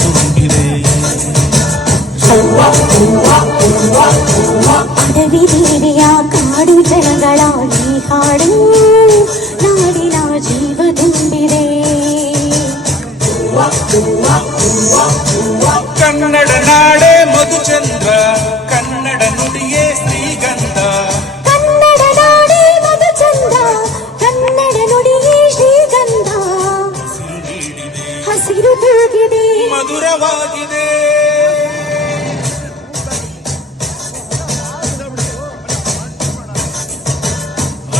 ತುಂಬಿದೆ. ಅಡವಿ ದೇವಿಯ ಕಾಡು ಜನಗಳ ಈ ಹಾಡು ನಾಡಿನ ಜೀವ ತುಂಬಿದೆ. ಕನ್ನಡ ನಾಡೆ ಮಧುಚಂದ್ರ, ಕನ್ನಡ ನುಡಿಯೇ ಶ್ರೀಗಂಧ. ಕನ್ನಡ ನಾಡೆ ಮಧುಚಂದ್ರ, ಕನ್ನಡ ನುಡಿಯೇ ಶ್ರೀಗಂಧ. ಹಸಿರು ತೂಗಿದೆ, ಮಧುರವಾಗಿದೆ.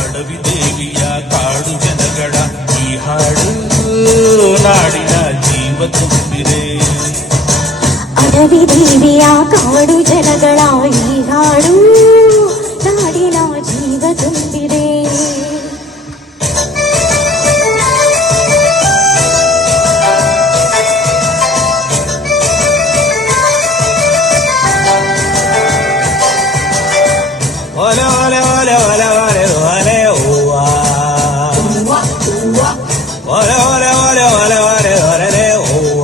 ಅಡವಿ ದೇವಿಯ ಕಾಡು ಜನಗಳ ಈ ಹಾಡು ನಾಡಿನ ಜೀವ ತುಂಬಿದೆ. ಅಡವಿ ದೇವಿಯ ಕಾಡು ಜನಗಳ ಈ ಹಾಡು ನಾಡಿನ ಜೀವ ತುಂಬಿದೆ. ಒಲೆ ಒಲೆ ಒಲೆ ಒಲೆ ಒಲೆ ಒಲೆ ಹೂವ, ಒಲೆ ಒಲೆ ಒಲೆ ಒಲೆ ಒಲೆ ಒಲೆ ಹೂವ.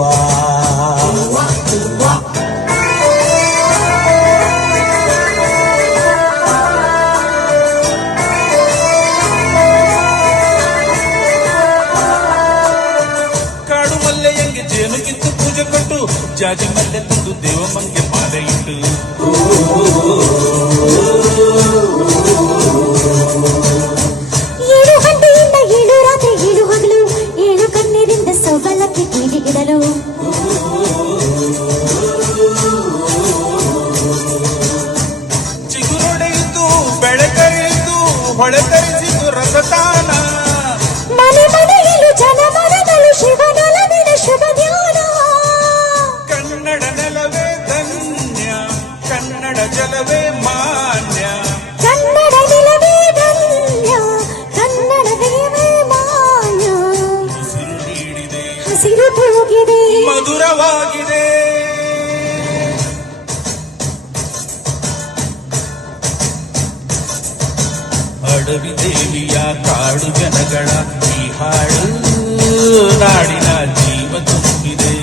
ಕಾಡು ಮಲ್ಲೆಯಂಗೆ ಜೇನು ಕಿತ್ತು ಪೂಜೆ ಕೊಟ್ಟು, ಜಾಜಿ ಮಲ್ಲೆ ತಂದು ದೇವಮ್ಮಂಗೆ ಮಾಲೆ ಇಟ್ಟು, ಏಳು ಗಂಟೆಯಿಂದ ಏಳು ರಾತ್ರಿ ಏಳು ಹಗಲು, ಏಳು ಕಣ್ಣೀರಿಂದ ಸೊಬಲಕ್ಕೆ ಕಿಡಿಗಿಡಲು. ಚಿಗುರೊಡೆಯಿತು ಬೆಳಕರಿಯಿತು ಹೊಳೆಕರಿಸಿತು ರಸತಾನ. ಮನೆ ಮನೆಯಲ್ಲೂ ಜನಮನಗಳು ಶಿವನೊಲವಿನ ಶುಭ ಧ್ಯಾನ. ಕನ್ನಡ ನೆಲವೇ ಧನ್ಯ, ಕನ್ನಡ ಜಲವೇ ಮಾನ್ಯ. ಕನ್ನಡ ನಿಲವೇ ಧನ್ಯ, ಕನ್ನಡ ದೇವೇ ಮಾನ್ಯ. ಉಸಿರು ನೀಡಿದೆ, ಹಸಿರು ತೂಗಿದೆ, ಮಧುರವಾಗಿದೆ. ಅಡವಿ ದೇವಿಯ ಕಾಡು ಜನಗಳ ಈ ಹಾಡು ನಾಡಿನ ಜೀವ ತುಂಬಿದೆ.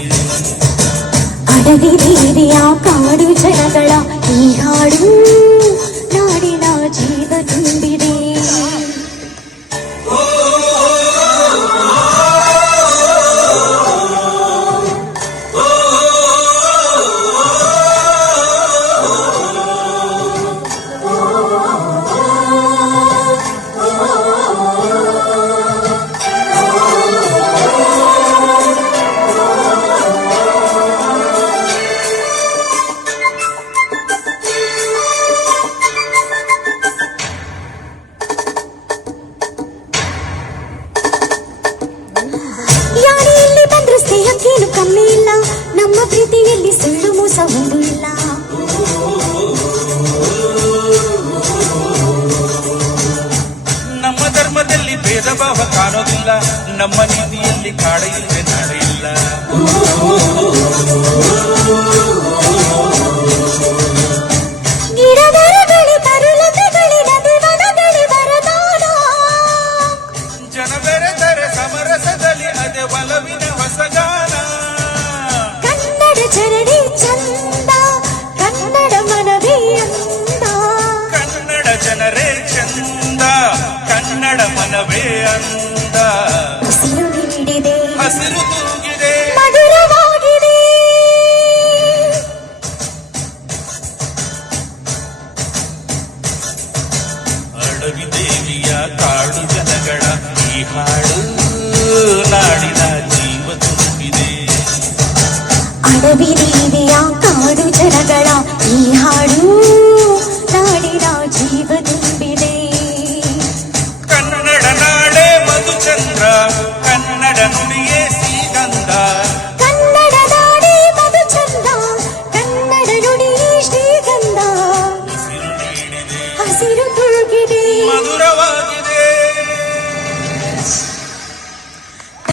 ಅಡವಿ ದೇವಿಯ ಕಾಡು ಜನಗಳ ಈ ಹಾಡು ನಾಡಿನ ಜೀವ ತುಂಬಿದೆ. ಯಾರೇ ಇಲ್ಲಿ ಬಂದ್ರು ಸ್ನೇಹಕ್ಕೇನು ಕಮ್ಮಿ ಇಲ್ಲ, ನಮ್ಮ ಪ್ರೀತಿಯಲ್ಲಿ ಸುಳ್ಳು ಮೋಸ ಒಂದು ಇಲ್ಲ. ನಮ್ಮ ಧರ್ಮದಲ್ಲಿ ಭೇದ ಭಾವ ಕಾಣೋದಿಲ್ಲ, ನಮ್ಮ ನೀತಿಯಲ್ಲಿ ಕಾಡ ಇಲ್ಲದೆ ನಾಡ ಇಲ್ಲ. ಗಿಡಮರಗಳೇ ತರುಲತೆಗಳೇ ನದಿ ವನಗಳೇ ವರದಾನ. ಜನ ಬೆರೆತರೆ ಸಮರಸದಲ್ಲಿ ಅದೇ ಒಲವಿನ ಹೊಸಗಾನ. ಕನ್ನಡ ಜನರೇ ಚಂದ, ಕನ್ನಡ ಮನವೇ ಅಂದ. ಕನ್ನಡ ಜನರೇ ಚಂದ, ಕನ್ನಡ ಮನವೇ ಅಂದ. ಹಸಿರು ನೀಡಿದೆ, ಹಸಿರು ತೂಗಿದೆ, ಮಧುರವಾಗಿದೆ. ಅಡವಿ ದೇವಿಯ ಕಾಡು ಜನಗಳ ಈ ಹಾಡು ನಾಡಿನ ಜೀವ ತುಂಬಿದೆ. ಅಡವಿ ದೇವಿಯ ಕಾಡು ಜನಗಳ